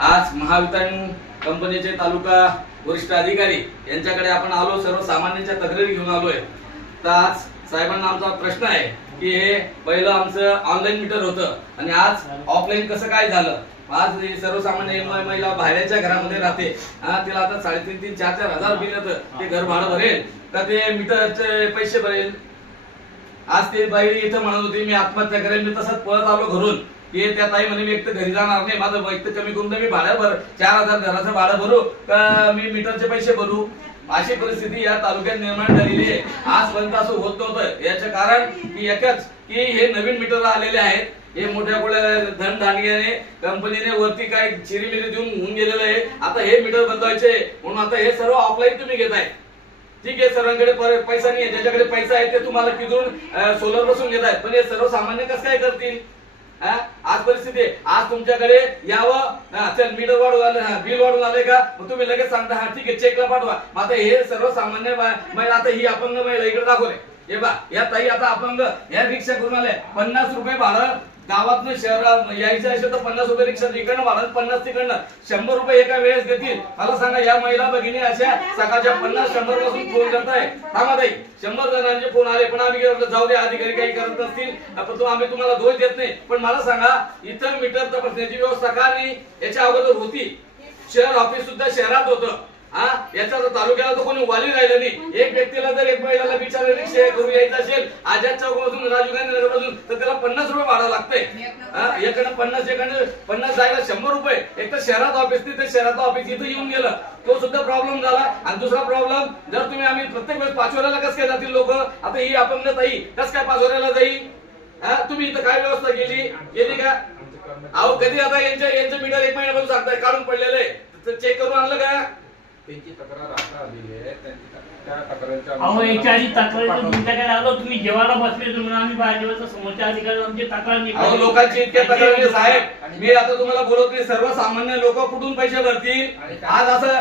आज महावितरण कंपनीचे तालुका वरिष्ठ अधिकारी यांच्याकडे आपण आलो, सर्वसामान्यांच्या तक्रारी घेऊन आलोय। तर आज साहेबांना आमचा प्रश्न आहे की हे पहिलं आमचं ऑनलाईन मीटर होतं आणि आज ऑफलाईन कसं काय झालं। आज सर्वसामान्य महिला भाड्याच्या घरामध्ये राहते, तिला आता 3,500-4,000 हजार बिल येतं, ते घर भाडं भरेल तर ते मीटरचे पैसे भरेल। आज ते बाई इथं म्हणत होती मी आत्महत्या करेल, मी तसंच पळत आलो घरून की त्या ताई म्हणे मी एक तर घरी जाणार नाही, माझं एक तर कमी करून मी भाडं भर 4,000 घराचं भाडं भरू का मी मीटरचे पैसे भरू। अशी परिस्थिती या तालुक्यात निर्माण झालेली आहे। आजपर्यंत असं होत नव्हतं। याचं कारण की एकच की हे नवीन मीटर आलेले आहेत, हे मोठ्या धनदांडग्याने कंपनीने वरती काय चिरीमिरी देऊन होऊन गेलेलं आहे। आता हे मीटर बदलायचे म्हणून आता हे सर्व ऑफलाईन तुम्ही घेताय। ठीक आहे, सर्वांकडे पैसा नाही, ज्याच्याकडे पैसा आहे ते तुम्हाला किती सोलर बसून घेतायत, पण हे सर्वसामान्य कसं काय करतील। आज परिस्थिती आहे, आज तुमच्याकडे यावं चल मीटर वाढून आलं, बिल वाढून आले का, मग तुम्ही लगेच सांगता हा ठीक आहे चेकला पाठवा। मग आता हे सर्वसामान्य महिला, आता ही अपंग महिला इकडे दाखवले, हे बा या ताई आता अपंग या रिक्षा करून आले, 50 रुपये भाडं गावातनं शहरात यायचं असेल तर 50 रुपये रिक्षा तिकडनं भाडं, 50 तिकडनं 100 रुपये एका वेळेस देतील। मला सांगा या महिला भगिनी अशा सकाळच्या 50-100 पासून फोन करताय, थांबा ताई 100 जणांचे फोन आले, पण आम्ही जाऊ दे अधिकारी काही करत नसतील पण आम्ही तुम्हाला दोष देत नाही। पण मला सांगा इथं मीटर तपासण्याची व्यवस्था का नाही, याच्या अगोदर होती, शहर ऑफिस सुद्धा शहरात होतं। याचा तालुक्याला तर कोणी वाली राहिलं नाही। एक व्यक्तीला जर एक महिलाला बिचारा रिक्षा करून यायचं असेल आझाद चौकापासून राजीव गांधी नगरपासून तर त्याला 50 रुपये भाडं लागतंय। एकडे 50 एकडे 50 जायला 100 रुपये। एक तर शहरात ऑफिस नाही, तर शहरात ऑफिस इथं येऊन गेलं, तो सुद्धा प्रॉब्लेम झाला। आणि दुसरा प्रॉब्लेम, जर तुम्ही आम्ही प्रत्येक वेळेस पाचोऱ्याला कसं काय जातील लोक, आता ही अपंग ताई कसं काय पाचोऱ्याला जाईल। तुम्ही इथं काय व्यवस्था केली का। अहो कधी आता यांचं मीटर 1 महिन्यापासून सांगताय काढून पडलेलं आहे, चेक करून आणलं का। त्यांची तक्रार आता आलेली आहे, त्या तक्रारीच्या अहो याच्या आधी तक्रार तुमच्याकडे आलो, तुम्ही जेवायला बसले तुम्ही, आम्ही बाहेर समोरच्या अधिकारी आमची तक्रार अहो लोकांची इतक्या तक्रारी साहेब, मी आता तुम्हाला बोलत नाही, सर्वसामान्य लोक कुठून पैसे भरतील। आज असं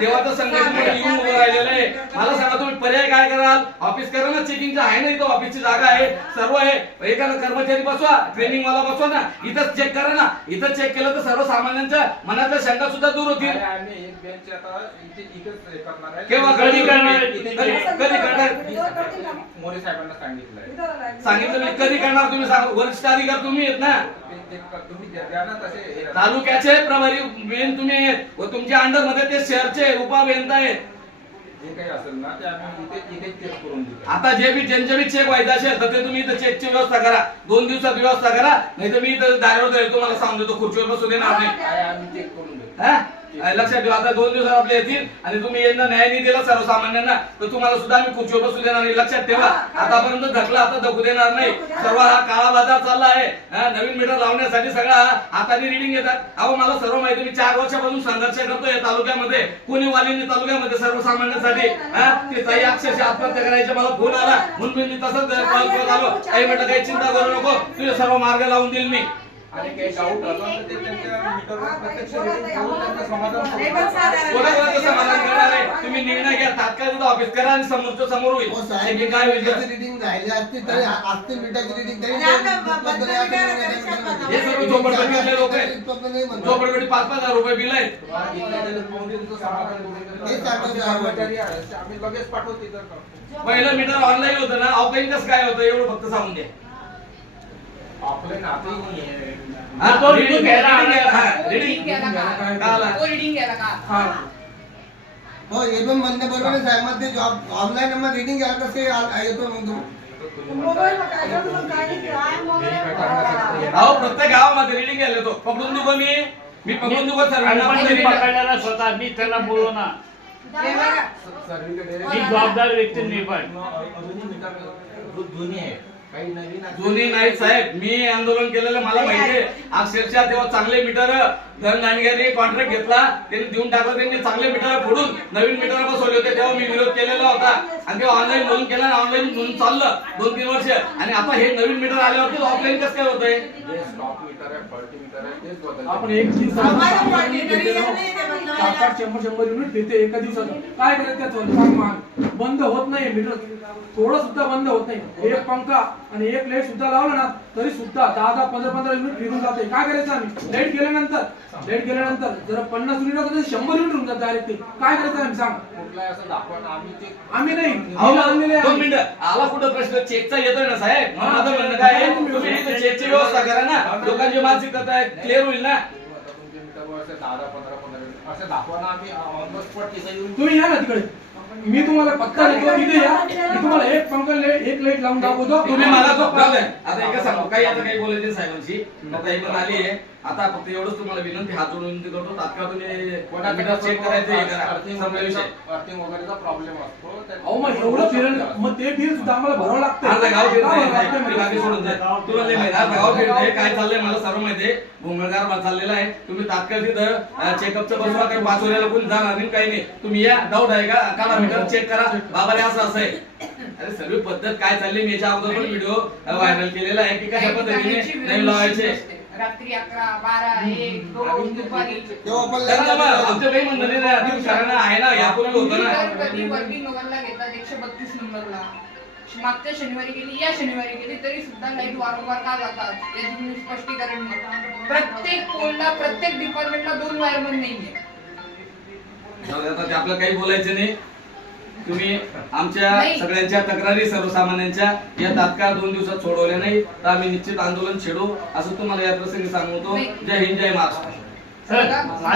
देवाचं संघटनेमध्ये येऊन उभं राहिलेलं आहे। मला सांगा तुम्ही पर्याय काय कराल। ऑफिस करा ना, चेकिंगचं आहे ना, इथं ऑफिसची जागा आहे, सर्व आहे, एखादा कर्मचारी बसवा, ट्रेनिंग वाला बसवा ना, इथं चेक करा ना। इथं चेक केलं तर सर्वसामान्यांच्या मनातल्या शंका सुद्धा दूर होतील। आम्ही एक बेंच आता इथेच करणार आहे, केव्हा कधी करणार, कधी करणार मोरे साहेबांना सांगितलं मी कधी करणार, तुम्ही वरिष्ठ अधिकारी तुम्ही आहेत ना, तुम्ही द्या ना तसे। तालुक्याचे प्रभारी मेन तुम्ही आहेत व तुमच्या अंडर मध्ये ते शहरचे उपअभियंता आहेत। जे काही असेल ना ते आम्ही इथे चेक करून देऊ। आता जे बी ज्यांचे बी चेक व्हायचं असेल तर ते तुम्ही इथं चेकची व्यवस्था करा, 2 दिवसात व्यवस्था करा, नाही तर मी इथं दारावर जाईल, तुम्हाला सांगून देतो खुर्चीवर बसू देणार नाही। आम्ही चेक करून देऊ। लक्षात ठेवा, आता 2 दिवसात आपले येतील आणि तुम्ही यांना न्याय नाही दिला सर्वसामान्यांना तर तुम्हाला सुद्धा आम्ही खुर्चीवर बसू देणार नाही। लक्षात ठेवा, आतापर्यंत ढकला आता ढकू देणार नाही। सर्व हा काळा बाजार चालला आहे। नवीन मीटर लावण्यासाठी सगळा हाताने रिडिंग घेतात। अहो मला सर्व माहिती, मी 4 वर्षापासून संघर्ष करतोय तालुक्यामध्ये, कोणी वालीने तालुक्यामध्ये सर्वसामान्यांसाठी। ते ताई अक्षरशः आत्महत्या करायचे, मला फोन आला म्हणून मी तसंच कॉल करत आलो। काही म्हटलं काही चिंता करू नको, तुझे सर्व मार्ग लावून देईल मी। आणि काही डाऊट असेल तर ते त्यांच्या मीटरवर प्रत्यक्ष रिडिंग करून त्यांचं समाधान कोणाकोणाचं समाधान करणार आहे, तुम्ही निर्णय घ्या, तात्काळ तिथं ऑफिस करा आणि समोरचं समोर होईल। काय होईल रीडिंग राहिली असती तरी असते मीटरची रीडिंग तरी हे सर्व झोपडपट्टीतले लोक आहेत, झोपडपट्टी 5,000 रुपये बिल आहेत। आम्ही लगेच पाठवते। पहिलं मीटर ऑनलाईन होतं ना, ऑफलाईन कसं काय होतं एवढं फक्त सांगून द्या। ऑफलाईन आताही नाही आहे। तो रीडिंग घ्यायला हो एकदम म्हणणे बरोबर आहे साहेब, मग ते जॉब ऑनलाईन मग रीडिंग घ्यायला कसं येतो मग अहो प्रत्येक गावामध्ये रीडिंग घ्यायला येतो, पकडून देऊ मी पकडून देऊ पकडलेला स्वतः मी त्याला बोलू ना, मी जबाबदार व्यक्ती नाही। पण जुनी आहे, काही नवीन जुनी नाही साहेब, मी आंदोलन केलेलं मला माहिती आहे। अक्षरशः तेव्हा चांगले मीटर धनदांडग्याने कॉन्ट्रॅक्ट घेतला, त्यांनी देऊन टाकलं, त्यांनी चांगले मीटर फोडून नवीन मीटर बसवले होते, तेव्हा मी विरोध केलेला होता। आणि तेव्हा ऑनलाईन म्हणून केला, ऑनलाईन म्हणून चाललं 2-3 वर्ष, आणि आता हे नवीन मीटर आल्यावरती ऑफलाईन कसं काय होतंय। स्टॉक मीटर आहे, फॉल्टी मीटर आहे, तेच बदल। आपण एक दिवसात 700-100 युनिट देते एका दिवसात, काय करायचं त्याचं सांग मग। बंद होत नाही मीटर, थोडं सुद्धा बंद होत नाही. एक पंखा आणि एक लाईट सुद्धा लावलं ना तरी सुद्धा 10-15 मिनिट फिरून जाते. काय करायचं आम्ही लाईट गेल्यानंतर जर 50 युनिट होतं तर 100 युनिट होऊन जात डायरेक्ट. काय करायचं आम्ही सांग. कुठलाही असं दाखवा ना, आम्ही नाही अहो, आणलेले आहे. 2 मिनिटं आला कुठं प्रश्न चेकचा येतोय ना साहेब. माझं म्हणणं काय आहे, तुम्ही चेकची व्यवस्था करा ना, लोकांची मानसिकता क्लिअर होईल ना. आता तुमच्या मीटरवर असे 10-15 मिनिट असं दाखवा ना, आम्ही ऑन द स्पॉट तिथे येऊन तुम्ही या ना तिकडे, मी तुम्हाला पत्ता देतो, तिथे या. मी तुम्हाला एक पंखा एक लाईट लावून दाखवतो. तुम्ही मला जाऊ द्या. आता एकच सांगतो, काही आता काही बोलायचे साहेबांशी. आता ही पण आली आहे. आता फक्त एवढंच तुम्हाला विनंती, हात जोडून विनंती करतो, तात्काळ तुम्ही मीटर चेक करायचं, हे करा. संपला विषय. अर्थिंग वगैरेचा प्रॉब्लेम असतो. अहो मग एवढं फिरणं, मग ते बिल सुद्धा आम्हाला भरावं लागतं. अर्धा गाव फिरत का आहे, भरावं लागतं तुम्ही मला? बाकी सोडून द्या. तुला लय माहिती, अर्धा गाव फिरत आहे. काय चाललंय मला सर्व माहिती आहे. भोंगळगार चाललेला आहे. तुम्ही तात्काळ तिथं चेकअपचं बसवा, काही 5 वेळेला कोणी जाणार नाही, काही नाही. तुम्ही या, डाऊट आहे का, काढा मीटर चेक करा. बाबाने असं आहे. अरे सर्व पद्धत काय चालली, मी याच्या अगोदर पण व्हिडिओ व्हायरल केलेला आहे की कशा पद्धतीने नाही लावायचे. रात्री 11, 12, 1, 2 दुपारी तेव्हा आपण करा ना लाईट मग. आमचं काही म्हणणं नाही ना, तुम्ही करा ना, आहे ना, यापूर्वी होतं ना. तर कधी वर्किंग नंबरला घेतात 132 नंबरला, मागच्या शनिवारी गेली, या शनिवारी गेली, तरी सुद्धा लाईट वारंवार का जातात याची तुम्ही स्पष्टीकरण द्या. प्रत्येक पोलला, प्रत्येक डिपार्टमेंटला 2 वायरमन नाहीये. जाऊ दे, आता ते आपलं काही बोलायचं नाही. तुम्ही आमच्या नाही. सगळ्यांच्या तक्रारी सर्वसामान्यांच्या या तात्काळ 2 दिवसात सोडवल्या नाही तर आम्ही निश्चित आंदोलन छेडू, असं तुम्हाला या प्रसंगी सांगतो. नाही. जय हिंद, जय महाराष्ट्र. सर